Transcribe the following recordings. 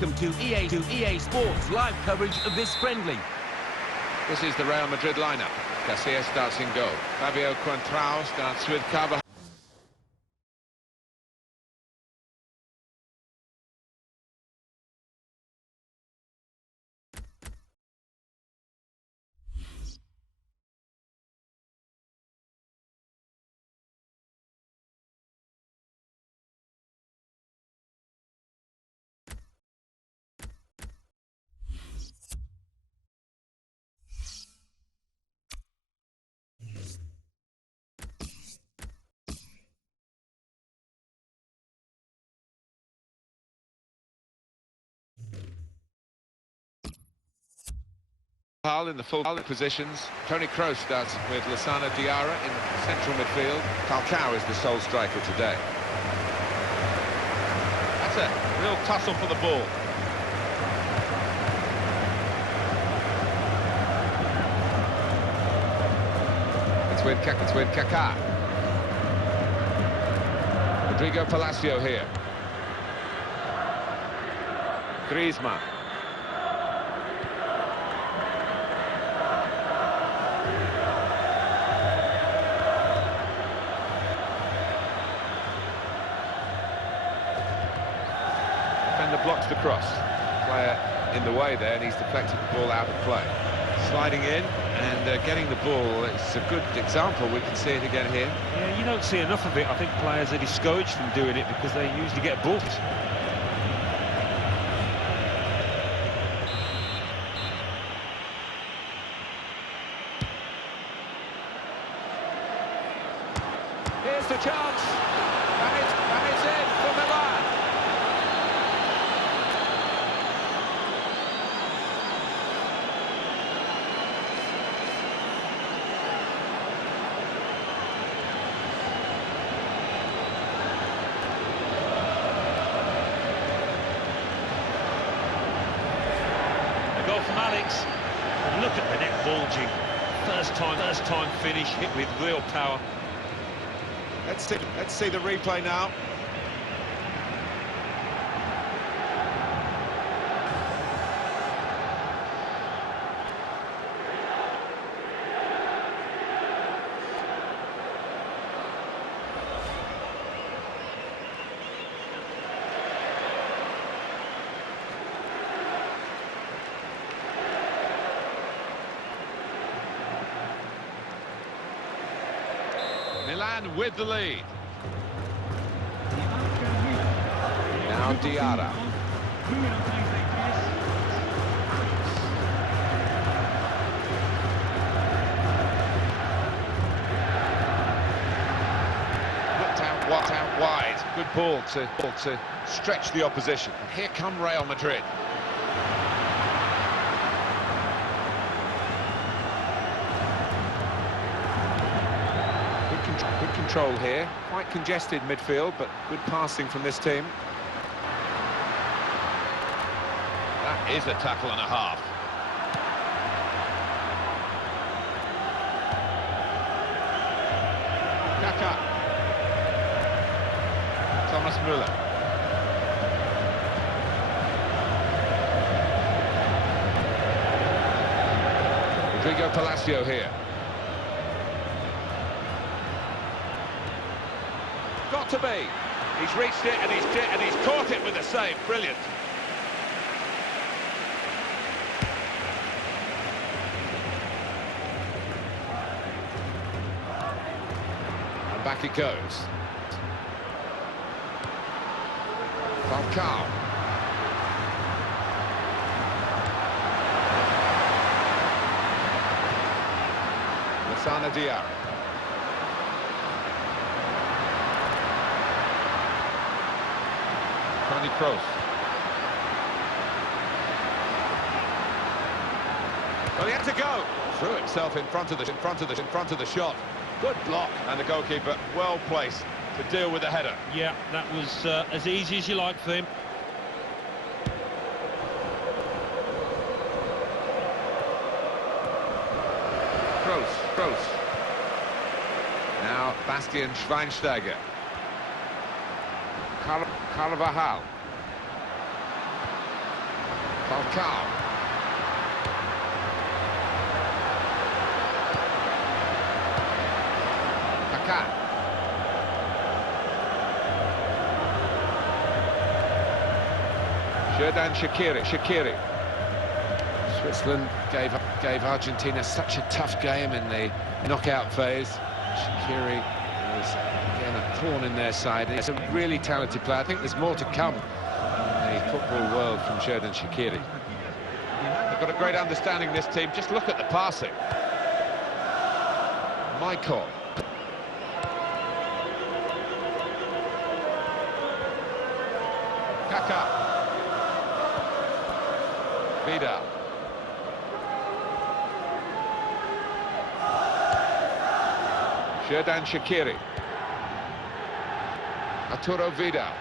Welcome to EA Sports live coverage of this friendly. This is the Real Madrid lineup. Casillas starts in goal. Fabio Contrao starts with Carvajal. In the full positions. Toni Kroos starts with Lassana Diarra in central midfield. Falcao is the sole striker today. That's a real tussle for the ball. It's with Kaká. Rodrigo Palacio here. Griezmann. Defender blocks the cross. Player in the way there, and he's deflected the ball out of play. Sliding in and getting the ball. It's a good example. We can see it again here. Yeah, you don't see enough of it. I think players are discouraged from doing it because they usually get booked. Here's the chance, and it's in for Milan. A goal from Alex. And look at the net bulging. First time finish, hit with real power. Let's see the replay now. Milan with the lead. Now Diarra. Whipped out wide. Good ball to stretch the opposition. And here come Real Madrid. Good control here. Quite congested midfield, but good passing from this team. That is a tackle and a half. Kaká. Thomas Müller. Rodrigo Palacio here. Got to be. He's reached it and he's caught it with a save. Brilliant. And back it goes. Falcao. Lassana Diarra. Toni Kroos. Well, he had to go. Threw himself in front of the shot. Good block, and the goalkeeper well placed to deal with the header. Yeah, that was as easy as you like for him. Kroos. Now Bastian Schweinsteiger. Carvajal. Falcao. Kaká. Xherdan Shaqiri. Switzerland gave Argentina such a tough game in the knockout phase. Shaqiri was again a thorn in their side. He's a really talented player. I think there's more to come in the football world from Xherdan Shaqiri. They've got a great understanding, this team. Just look at the passing. Michael. Kaká. Vidal. Xherdan Shaqiri. Arturo Vidal.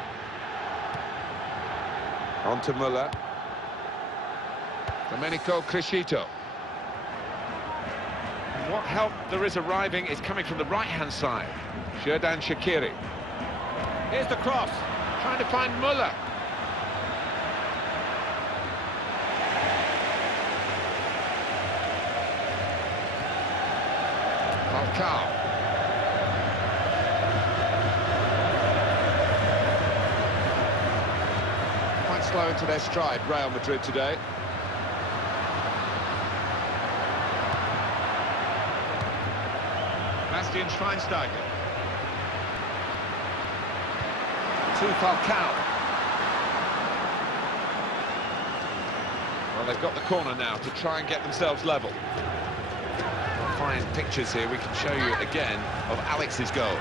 On to Müller. Domenico Criscito. What help there is arriving is coming from the right-hand side. Xherdan Shaqiri. Here's the cross. Trying to find Müller. Falcao. Quite slow into their stride, Real Madrid today. Bastian Schweinsteiger. To Falcao. Well, they've got the corner now to try and get themselves level. Fine pictures here, we can show you again of Alex's goal.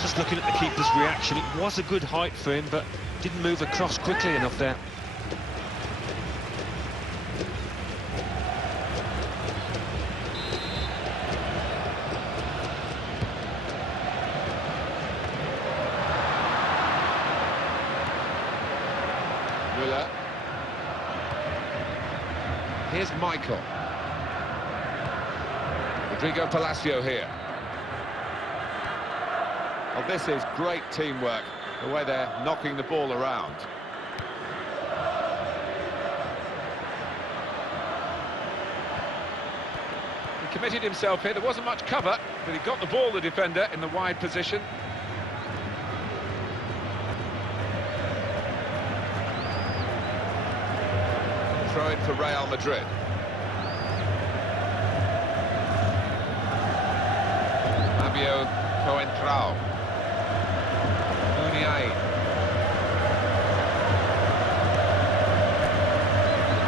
Just looking at the keeper's reaction, it was a good height for him, but didn't move across quickly enough there. Müller. Here's Michael. Rodrigo Palacio here. Well, this is great teamwork, the way they're knocking the ball around. He committed himself here. There wasn't much cover, but he got the ball, the defender, in the wide position. Throw in for Real Madrid. Fabio Coentrao. Muniain.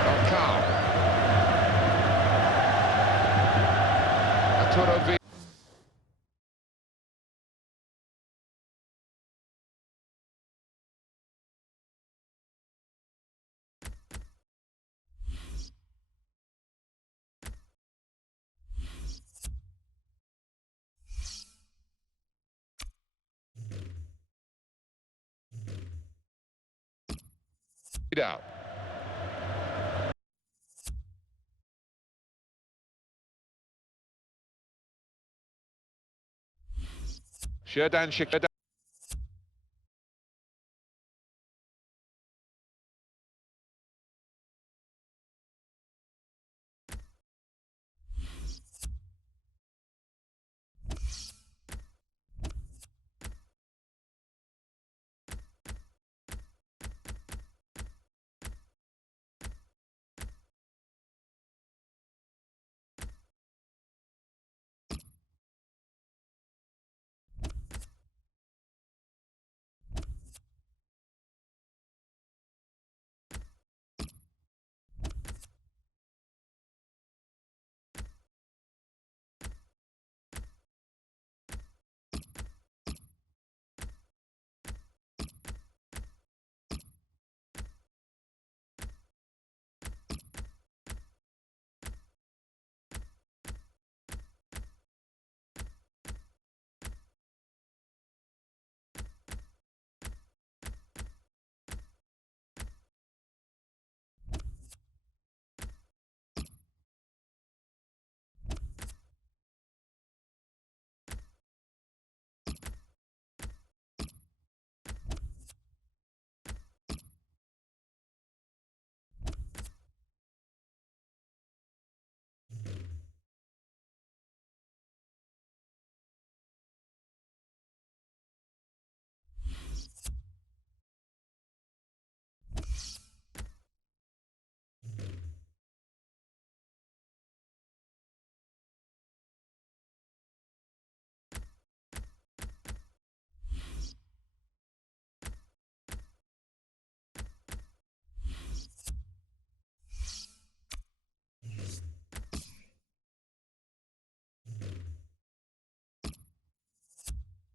Falcao. Arturo Vidal. Xherdan Shaqiri.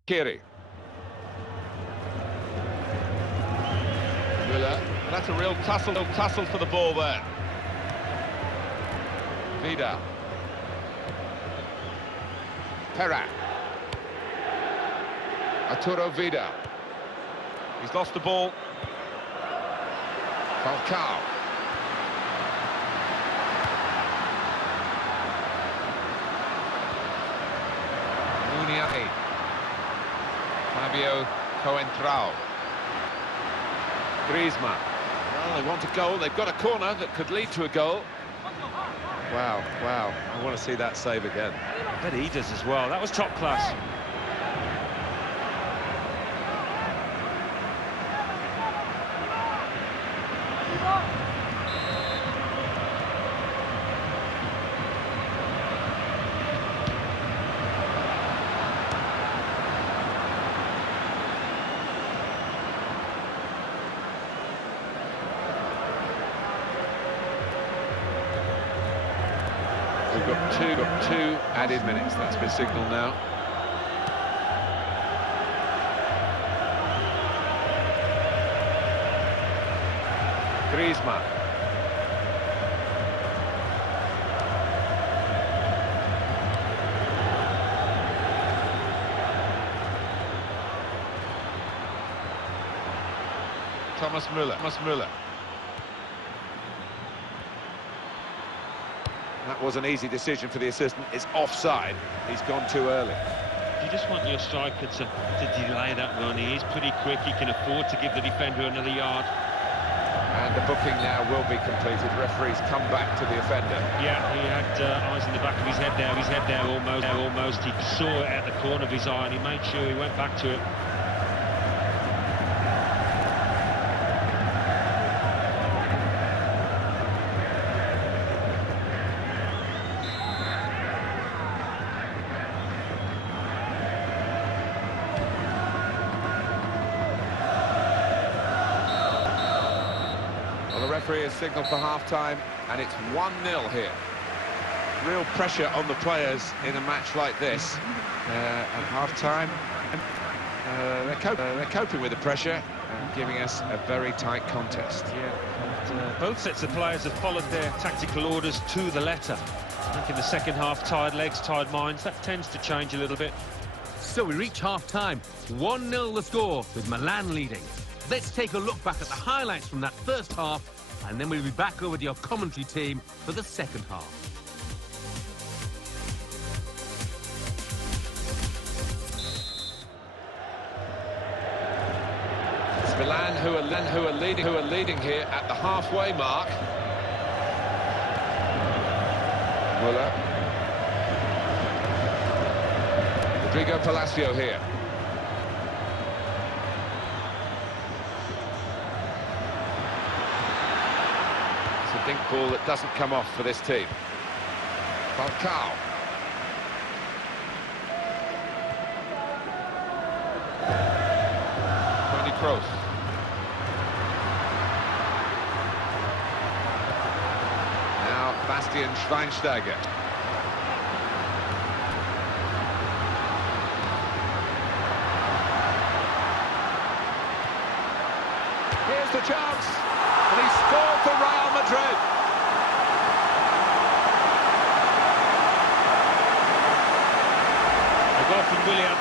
Kiri. Müller. That's a real tussle for the ball there. Vidal. Perra. Arturo Vidal. He's lost the ball. Falcao. Muniain. Fabio Coentrao. Griezmann. Well, they want a goal. They've got a corner that could lead to a goal. Wow, wow. I want to see that save again. I bet he does as well. That was top class. We've got two added minutes. That's been signalled now. Griezmann. Thomas Müller. That was an easy decision for the assistant. It's offside. He's gone too early. You just want your striker to delay that run. He is pretty quick. He can afford to give the defender another yard. And the booking now will be completed. Referee's come back to the offender. Yeah, he had eyes in the back of his head there, almost. He saw it at the corner of his eye and he made sure he went back to it. Well, the referee has signalled for half-time, and it's 1-0 here. Real pressure on the players in a match like this. At half-time, they're coping with the pressure and giving us a very tight contest. Yeah, and, both sets of players have followed their tactical orders to the letter. I think in the second half, tired legs, tired minds, that tends to change a little bit. So we reach half-time. 1-0 the score, with Milan leading. Let's take a look back at the highlights from that first half, and then we'll be back over with your commentary team for the second half. It's Milan who are leading here at the halfway mark. Müller. Rodrigo Palacio here. It's a dink ball that doesn't come off for this team. Falcao. Toni Kroos. Now Bastian Schweinsteiger. Here's the chance, and he scored for Real Madrid. A goal from Willian,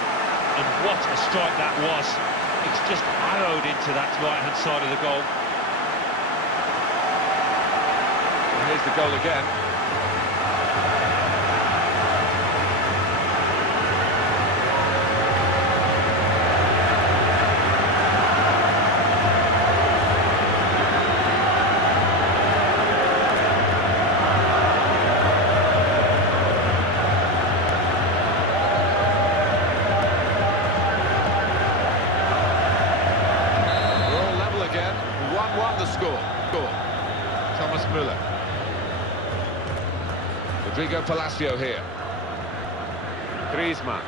and what a strike that was. It's just arrowed into that right-hand side of the goal. And here's the goal again. The score. Thomas Müller. Rodrigo Palacio here. Griezmann.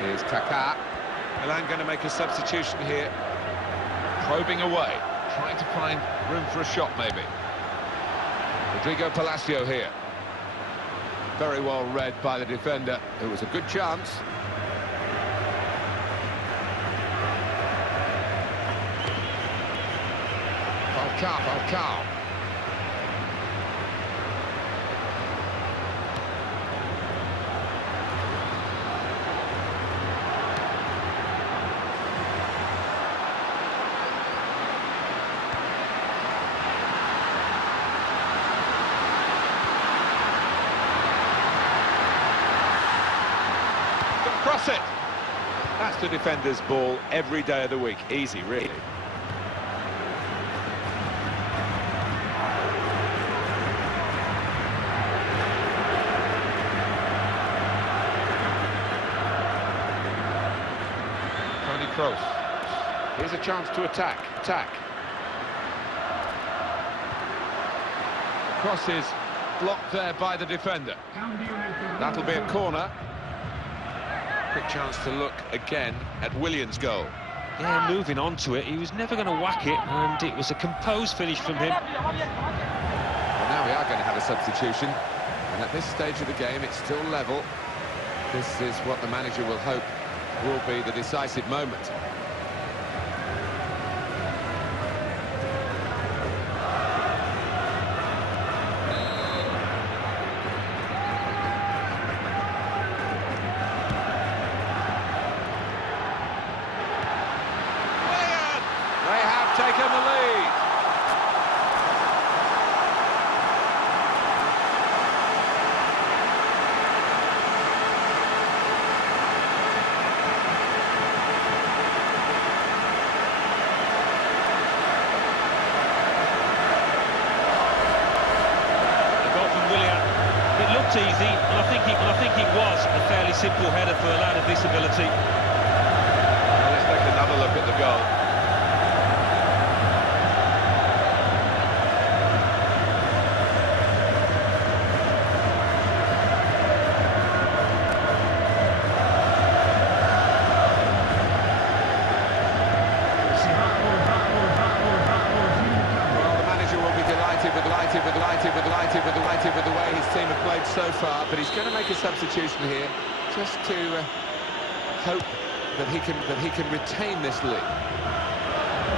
Here's Kaká. Milan going to make a substitution here. Probing away. Trying to find room for a shot, maybe. Rodrigo Palacio here. very well read by the defender. It was a good chance. Falcao. Cross it. That's the defender's ball every day of the week. Easy, really. Toni Kroos. Here's a chance to attack. Cross is blocked there by the defender. That'll be a corner. Quick chance to look again at Willian's goal. Yeah, moving on to it. He was never going to whack it, and it was a composed finish from him. Well, now we are going to have a substitution, and at this stage of the game, it's still level. This is what the manager will hope will be the decisive moment. Taken the lead. The goal from Willian. It looked easy, and I think it was a fairly simple header for a lad of this ability. Well, let's take another look at the goal. Delighted with the way his team have played so far, but he's going to make a substitution here just to hope that he can retain this lead.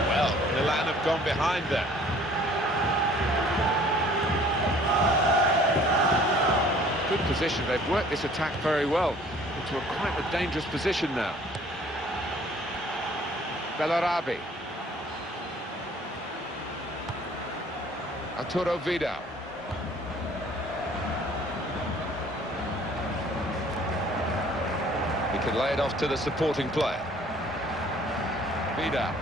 Well, Milan have gone behind there. Good position. They've worked this attack very well into quite a dangerous position now. Bellarabi. Arturo Vidal. He can lay it off to the supporting player. Vidal.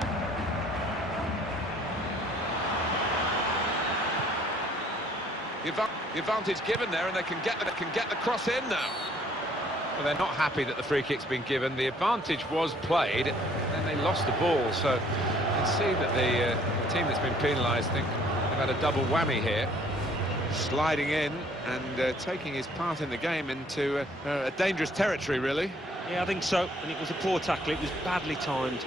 The advantage given there, and they can get the cross in now. Well, they're not happy that the free kick's been given. The advantage was played, and then they lost the ball. So you can see that the team that's been penalised think they've had a double whammy here. Sliding in and taking his part in the game into a dangerous territory, really. Yeah, I think so. And it was a poor tackle. It was badly timed.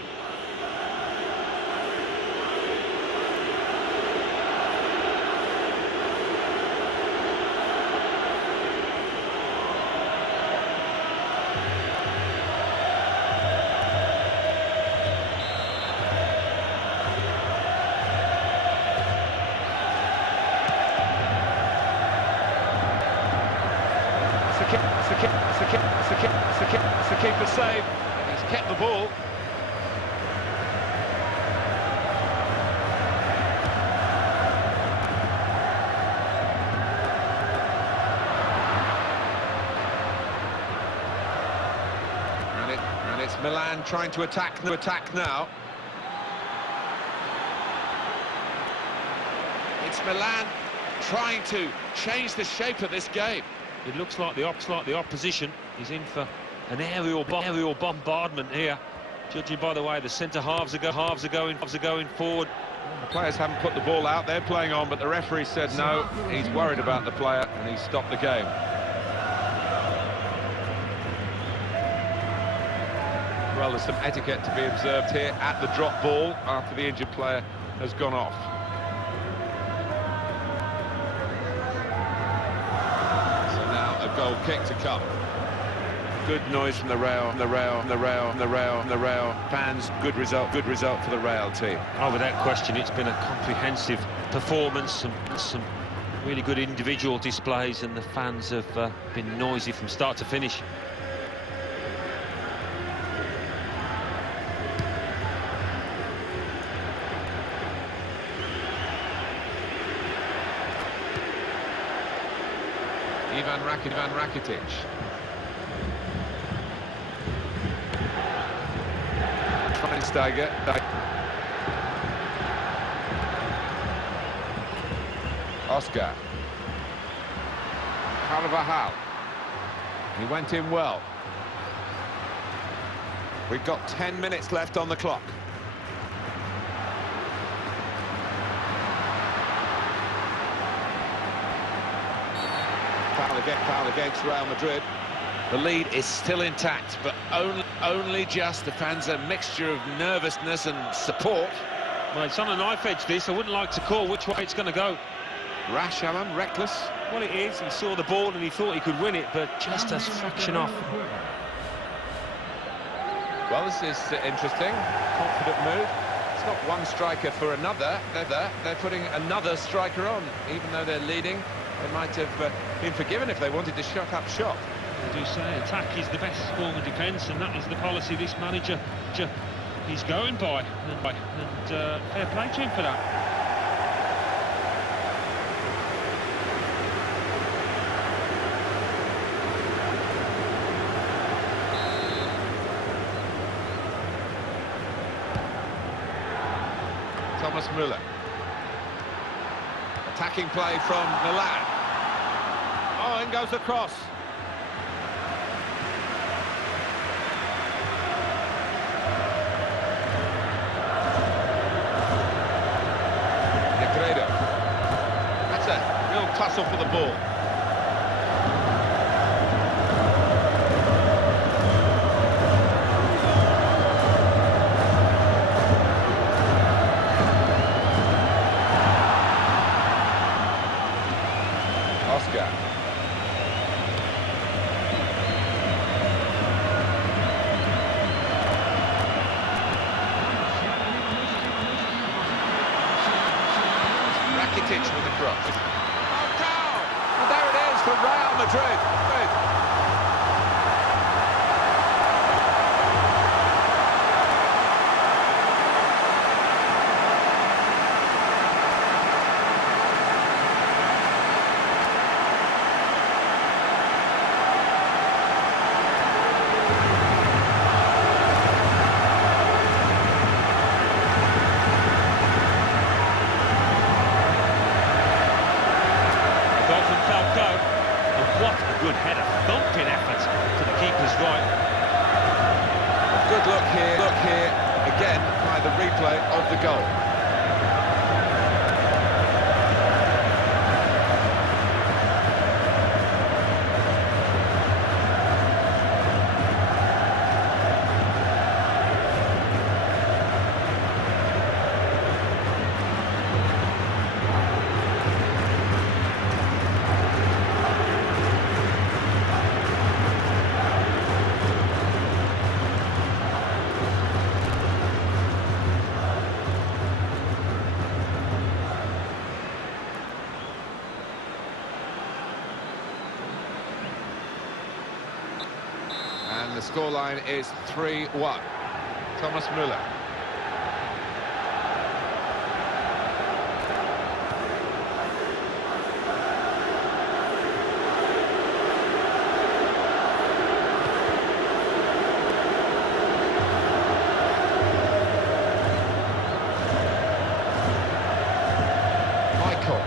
It's a keeper save. He's kept the ball. And it's Milan trying to attack now. It's Milan trying to change the shape of this game. It looks like the opposition is in for an aerial bombardment here, judging by the way the centre halves are going forward. Well, the players haven't put the ball out, they're playing on, but the referee said no, he's worried about the player and he stopped the game. Well, there's some etiquette to be observed here at the drop ball after the injured player has gone off. goal kick to come. Good noise from the Real, fans. Good result for the Real team. Oh, without question, it's been a comprehensive performance, some really good individual displays, and the fans have been noisy from start to finish. Ivan Rakitic. Schweinsteiger. Oscar. Carvajal. He went in well. We've got 10 minutes left on the clock. Foul against Real Madrid. The lead is still intact, but only just. The fans a mixture of nervousness and support. Well, it's on a knife edge, this. I wouldn't like to call which way it's going to go. Rash, Alan, reckless. Well, it is. He saw the ball and he thought he could win it, but just a fraction off. Well, this is interesting. Confident move. It's not one striker for another. They're putting another striker on, even though they're leading. They might have been forgiven if they wanted to shut up shop. I do say attack is the best form of defence, and that is the policy this manager is going by. And fair play to him for that. Thomas Müller. Attacking play from Milan. Oh, in goes the cross. Negredo. That's a real tussle for the ball. Oscar. Rakitic with the cross. Oh, down! And there it is for Real Madrid. What a good header, thumping effort to the keeper's right. Good look here again by the replay of the goal. And the scoreline is 3-1. Thomas Müller. Michael.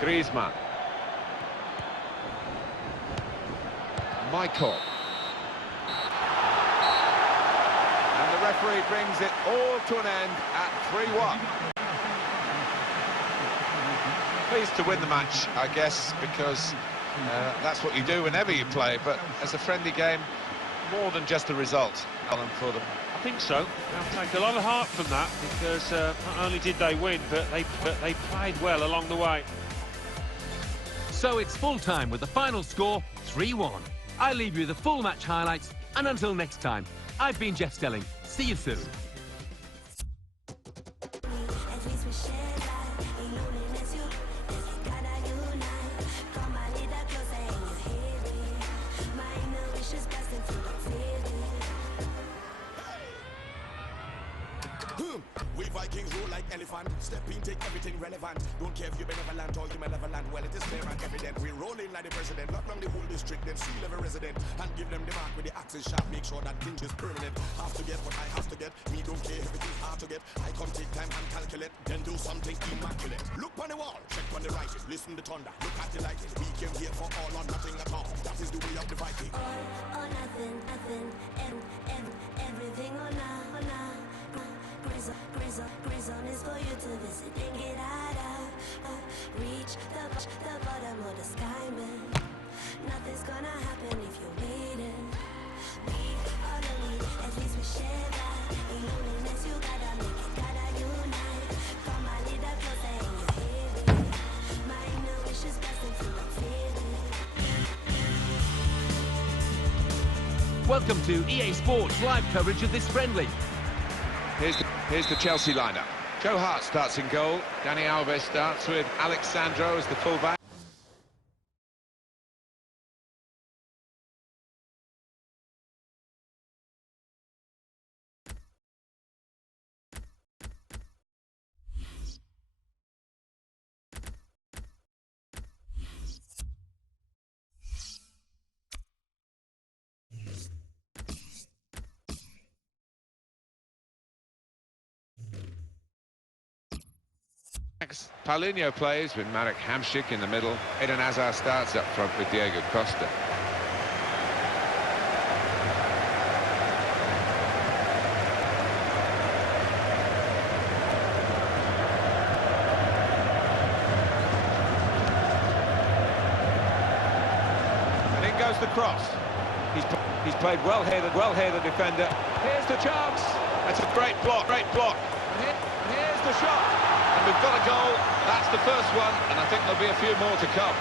Griezmann. Michael. referee brings it all to an end at 3-1. Pleased to win the match, I guess, because that's what you do whenever you play, but as a friendly game, more than just a result, Alan, for them. I think so. They'll take a lot of heart from that, because not only did they win, but they played well along the way. So it's full time with the final score 3-1. I leave you the full match highlights, and until next time, I've been Jeff Stelling. See you soon. We Vikings rule like elephant. Step in, take everything relevant. Don't care if you're benevolent or you malevolent. Well, it is clear and evident. We roll in like the president. Lock down the whole district, then seal every resident. And give them the mark with the axis sharp. Make sure that thing is permanent. Have to get what I have to get. Me don't care if it is hard to get. I come take time and calculate. Then do something immaculate. Look on the wall, check on the writing. Listen to thunder. Look at the lighting. We came here for all or nothing at all. That is the way of the Viking. All or nothing, nothing, everything or nah. Grizon is for you to visit and get out of. Reach the bottom of the sky, man. Nothing's gonna happen if you're waiting. We all elite, at least we share that. In loneliness, you gotta make it, gotta unite. Come a little closer and you hear it. My inner wish is best and full of feeling. Welcome to EA Sports live coverage of this friendly. Here's the Chelsea lineup. Joe Hart starts in goal. Dani Alves starts with Alex Sandro as the fullback. Paulinho plays with Marek Hamšík in the middle. Eden Hazard starts up front with Diego Costa. And in goes the cross. He's played well here, the defender. Here's the chance. That's a great block, And here's the shot. And we've got a goal. That's the first one, and I think there'll be a few more to come.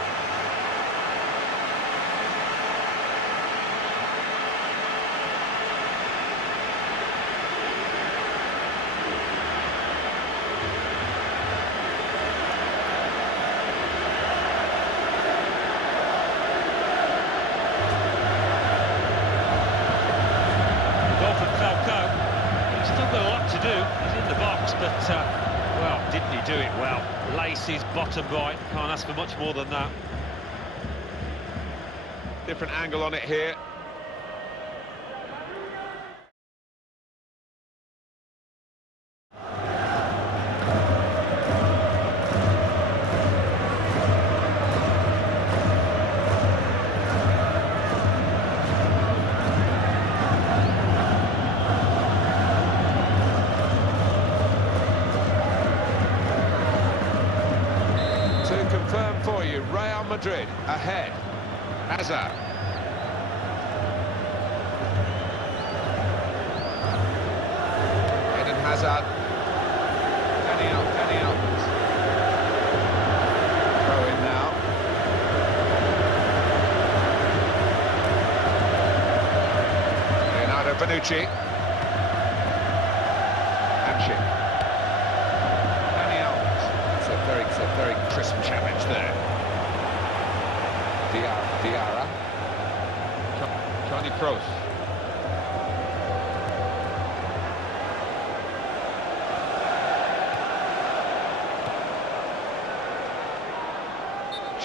Goal from Falcao. He's still got a lot to do. He's in the box, but well, didn't he do it well? Laces, bottom right. Can't ask for much more than that. Different angle on it here. For you, Real Madrid ahead. Hazard. Eden Hazard. Dani Alves. Throw in now. Leonardo Bonucci. Hamšík. It's a very crisp challenge there. Diarra. Toni Kroos.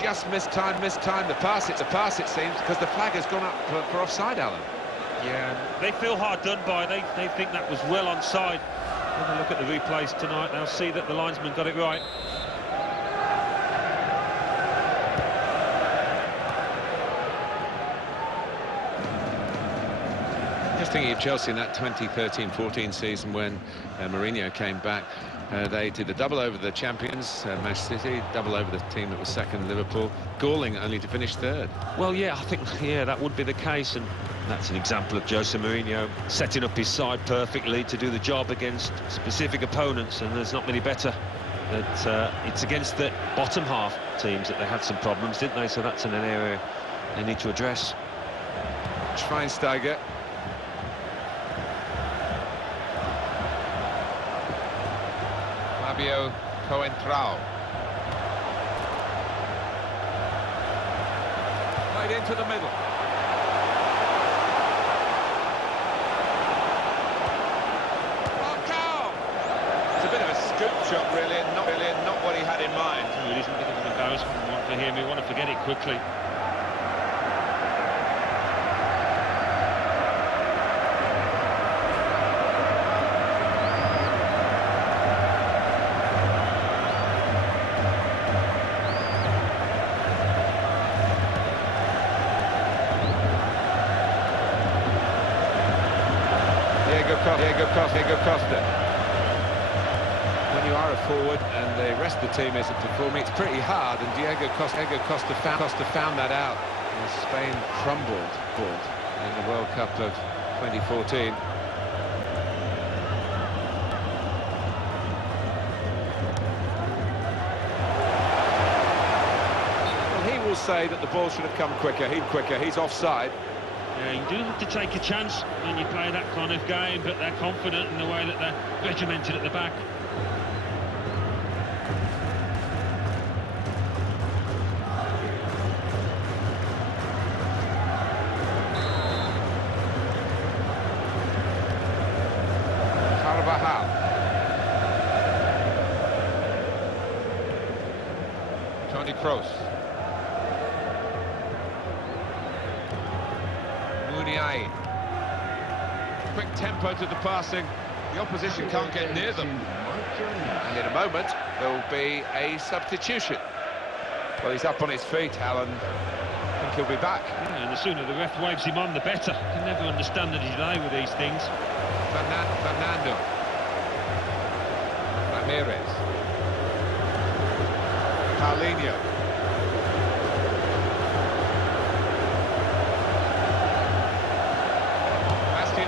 Just missed time. The pass, it's a pass it seems, because the flag has gone up for offside, Alan. Yeah, they feel hard done by. They think that was well onside. When they look at the replays tonight, they'll see that the linesman got it right. Just thinking of Chelsea in that 2013-14 season when Mourinho came back. They did a double over the champions, Manchester City, double over the team that was second, Liverpool, galling only to finish third. Well, yeah, I think, yeah, that would be the case, and that's an example of Jose Mourinho setting up his side perfectly to do the job against specific opponents, and there's not many better. It's against the bottom half teams that they had some problems, didn't they? So that's an area they need to address. Schweinsteiger. Fabio Coentrao. Right into the middle. Falcao! It's a bit of a scoop shot, really, and not what he had in mind. It isn't a bit of an embarrassment one for him. We want to forget it quickly. Diego Costa. When you are a forward and the rest of the team isn't performing, it's pretty hard, and Diego Costa found that out. And Spain crumbled in the World Cup of 2014. Well, he will say that the ball should have come quicker. He's offside. Yeah, you do have to take a chance when you play that kind of game, but they're confident in the way that they're regimented at the back. Carvajal. Toni Kroos. Quick tempo to the passing. The opposition can't get near them. And in a moment, there will be a substitution. Well, he's up on his feet, Alan. I think he'll be back. Yeah, and the sooner the ref waves him on, the better. You can never understand the delay with these things. Fernando. Ramirez. Paulinho.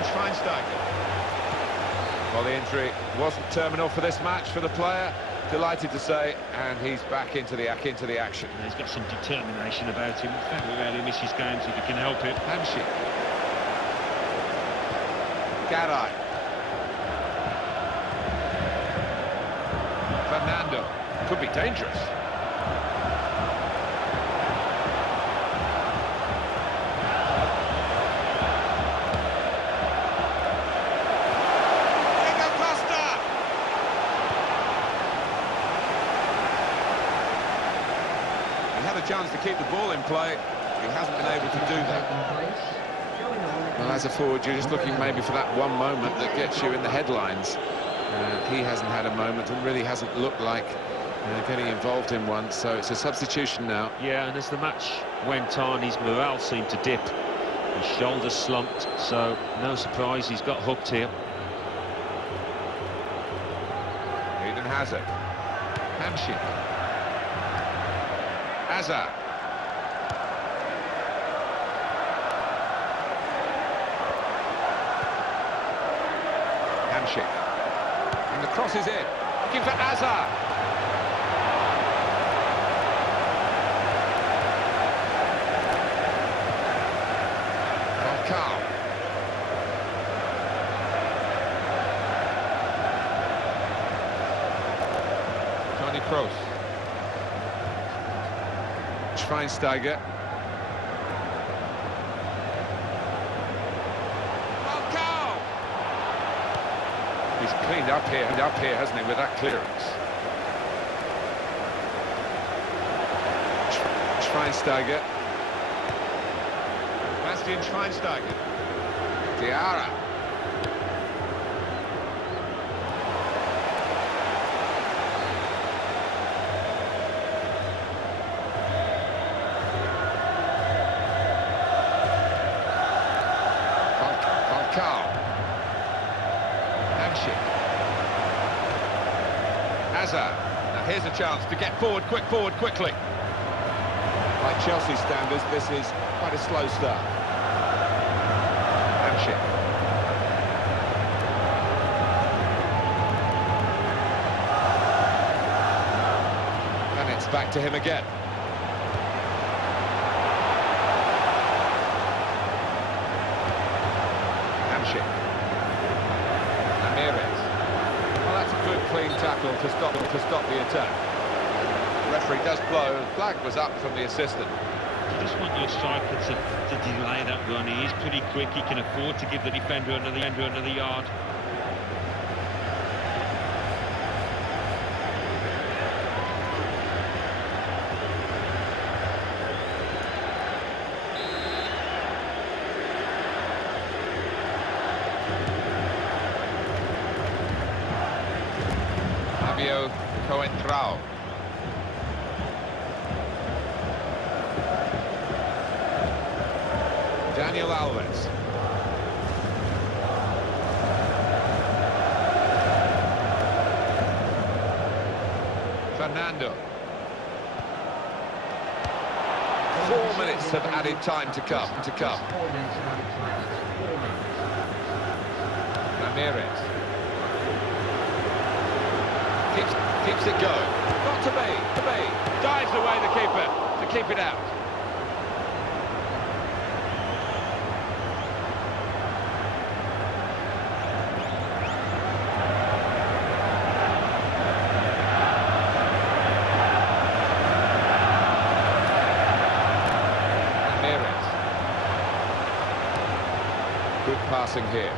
Schweinsteiger. Well, the injury wasn't terminal for this match for the player, delighted to say, and he's back into the action. And he's got some determination about him. Very rarely misses games if he can help it. Hamsik. Garay. Fernando. Could be dangerous. Chance to keep the ball in play, but he hasn't been able to do that. Well, as a forward, you're just looking maybe for that one moment that gets you in the headlines. He hasn't had a moment and really hasn't looked like getting involved in one, so it's a substitution now. Yeah, and as the match went on, his morale seemed to dip. His shoulders slumped, so no surprise he's got hooked here. Eden Hazard. Hamsik. Hazard. Hamsik. And the cross is in. Looking for Hazard. Falcao. Toni Kroos. Schweinsteiger. Falcao! He's cleaned up here, hasn't he, with that clearance. Schweinsteiger. Bastian Schweinsteiger. Diarra. Falcao. Hazard. Now here's a chance to get forward quickly. By Chelsea standards, this is quite a slow start. Hamsik. And it's back to him again. Hamsik. Ramirez. Well, that's a good, clean tackle to stop the attack. The referee does blow. The flag was up from the assistant. You just want your striker to delay that run. He is pretty quick. He can afford to give the defender another yard. Fabio Coentrao. Daniel Alves. Fernando. 4 minutes of added time to come. Ramirez. Keeps it going. Not to be. Dives away the keeper to keep it out. Ramirez. Good passing here.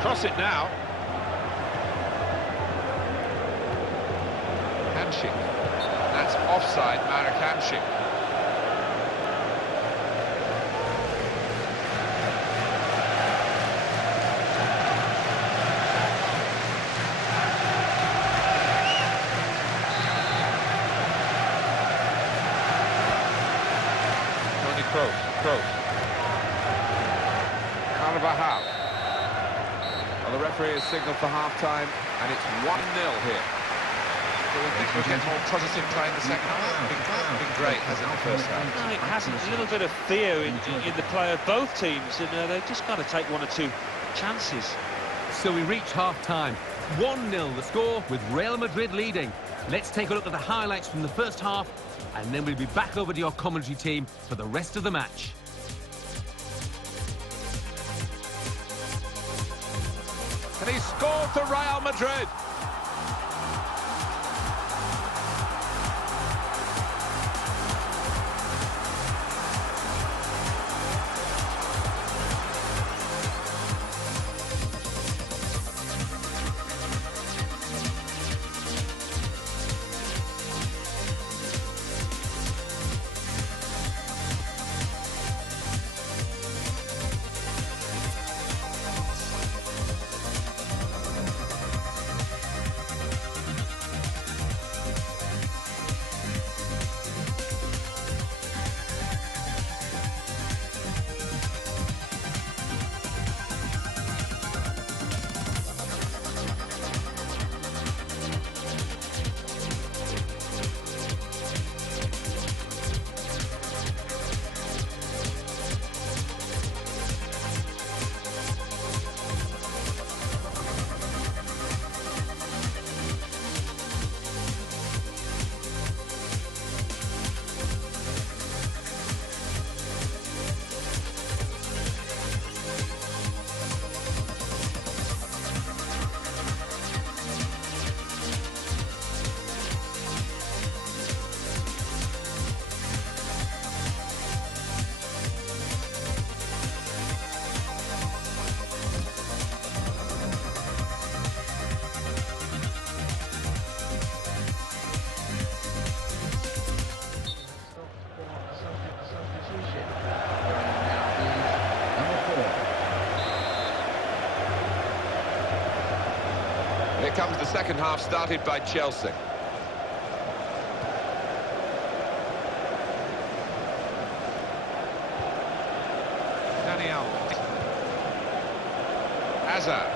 Cross it now. Hamsik. That's offside, Marek Hamsik. Toni Kroos. Carvajal. Well, the referee has signalled for half-time, and it's 1-0 here. Do we think we'll get more positive play in the second half? Been great, hasn't it, the first half? No, it hasn't. A little bit of fear in the play of both teams, and they've just got to take one or two chances. So we reach half-time. 1-0 the score, with Real Madrid leading. Let's take a look at the highlights from the first half, and then we'll be back over to your commentary team for the rest of the match. And he scored for Real Madrid. Here comes the second half, started by Chelsea. Dani Alves. Hazard.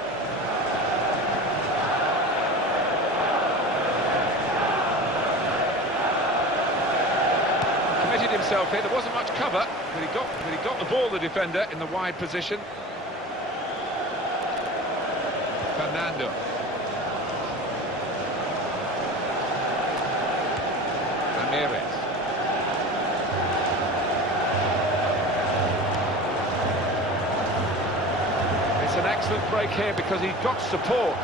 himself here. There wasn't much cover, but he got the ball, the defender, in the wide position. Fernando. Ramirez. It's an excellent break here because he got support.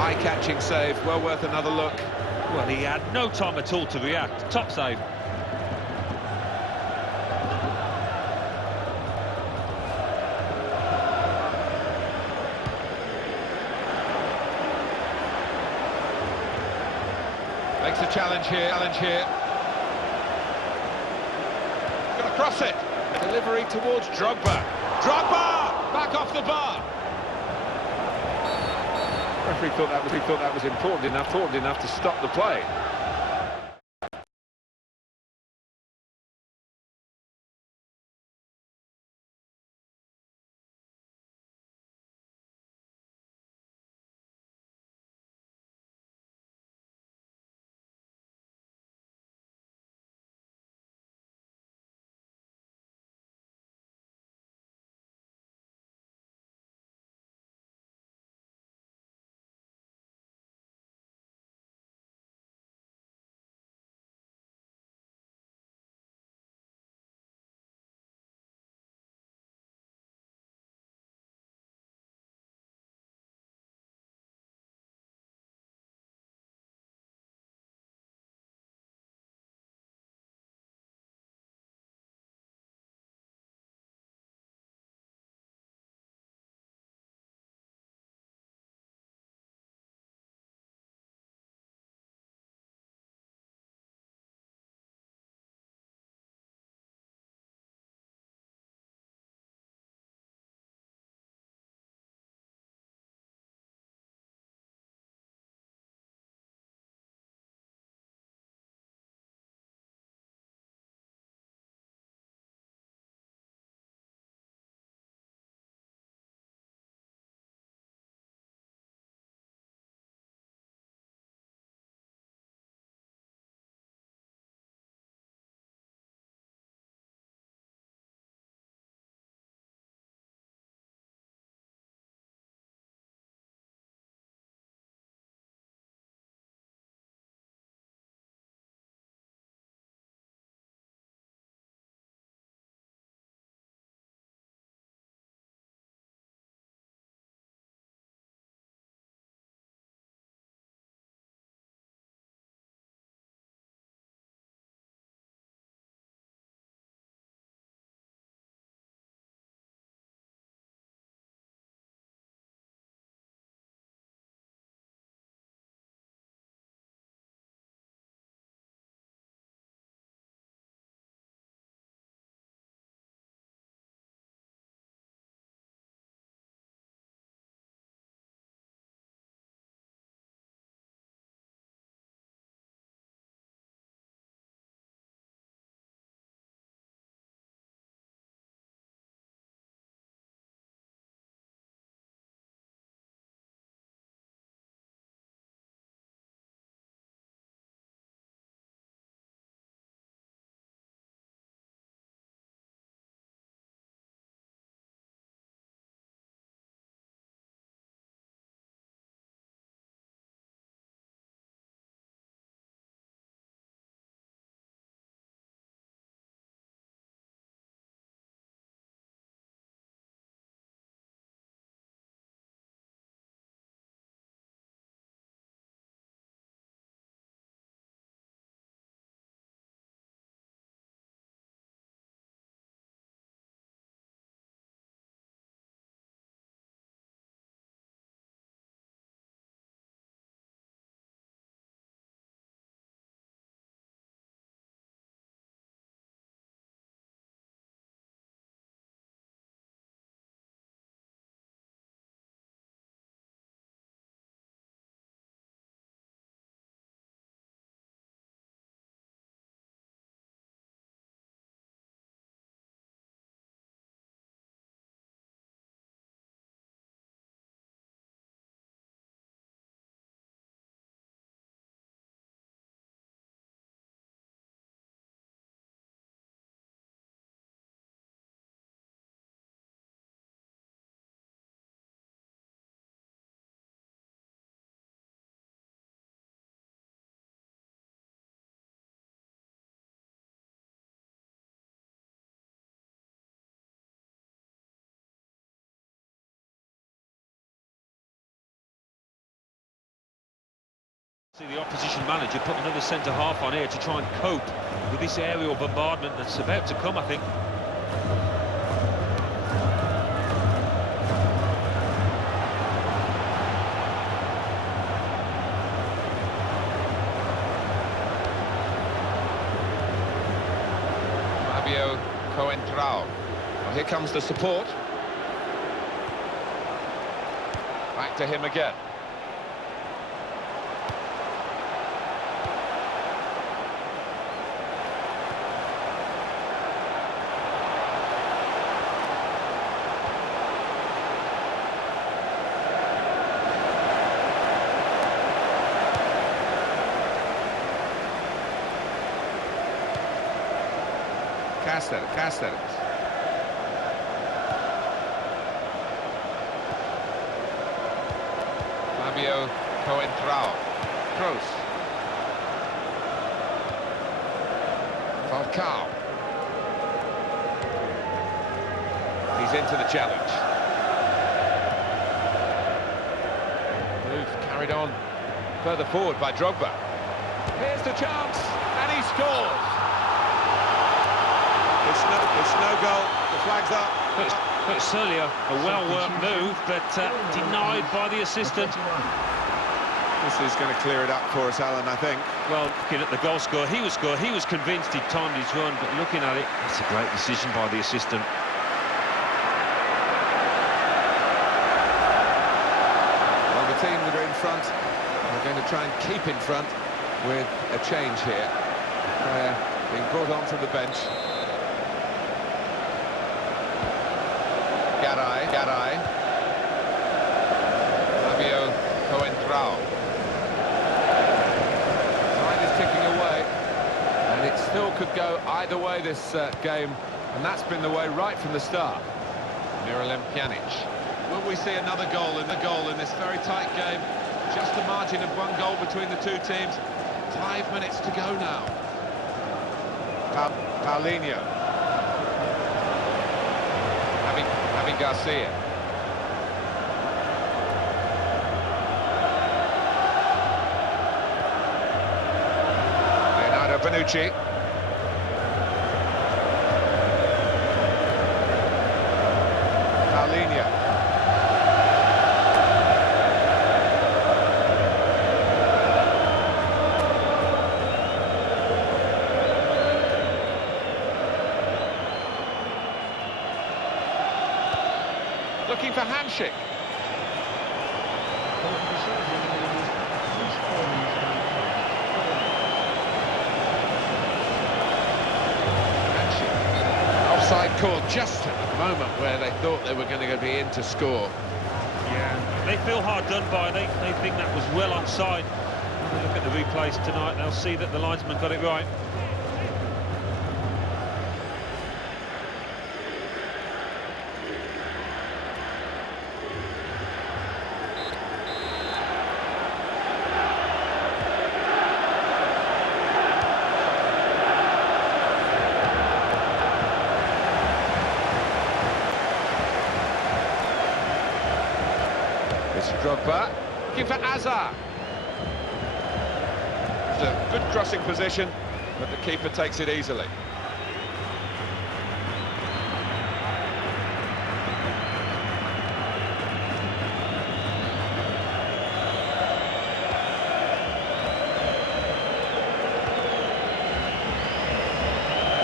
Eye-catching save, well worth another look. Well, he had no time at all to react. Top save. Makes a challenge here. Gonna cross it. Delivery towards Drogba. Drogba! Back off the bar. Referee thought that was important enough to stop the play. See the opposition manager put another centre-half on here to try and cope with this aerial bombardment that's about to come, I think. Fabio Coentrao. Well, here comes the support. Back to him again. Cáceres. Fabio Coentrao. Kroos. Falcao. He's into the challenge. Move carried on further forward by Drogba. Here's the chance, and he scores. It's no goal, the flag's up. But certainly a well-worked move, but denied by the assistant. This is going to clear it up for us, Alan, I think. Well, looking at the goal score, he was convinced he'd timed his run, but looking at it, that's a great decision by the assistant. Well, the team that are in front are going to try and keep in front with a change here. Player being brought onto the bench. Garay. Fabio Coentrao. Time is ticking away, and it still could go either way this game, and that's been the way right from the start. Miralem Pjanic. Will we see another goal in this very tight game? Just a margin of one goal between the two teams. 5 minutes to go now. Paulinho. Javi Garcia. Leonardo Bonucci. Paulinho. Looking for Hamšík. Offside call just at the moment where they thought they were going to be in to score. Yeah, they feel hard done by. They think that was well onside. When they look at the replays tonight, they'll see that the linesman got it right. It's Drogba, looking for Hazard. It's a good crossing position, but the keeper takes it easily.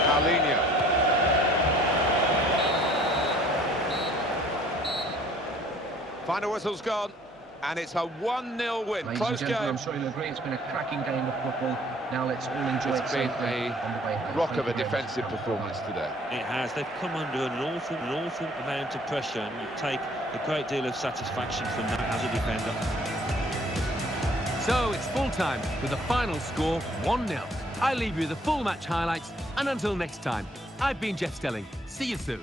Paulinho. Final whistle's gone, and it's a 1-0 win. Ladies Close and gentlemen, game. I'm sure you'll agree it's been a cracking game of football. Now let's all enjoy It's it been safely a on the way home. rock Thank of a you very much. defensive performance today. It has. They've come under an awful amount of pressure, and you take a great deal of satisfaction from that as a defender. So it's full time with the final score 1-0. I leave you the full match highlights, and until next time, I've been Jeff Stelling. See you soon.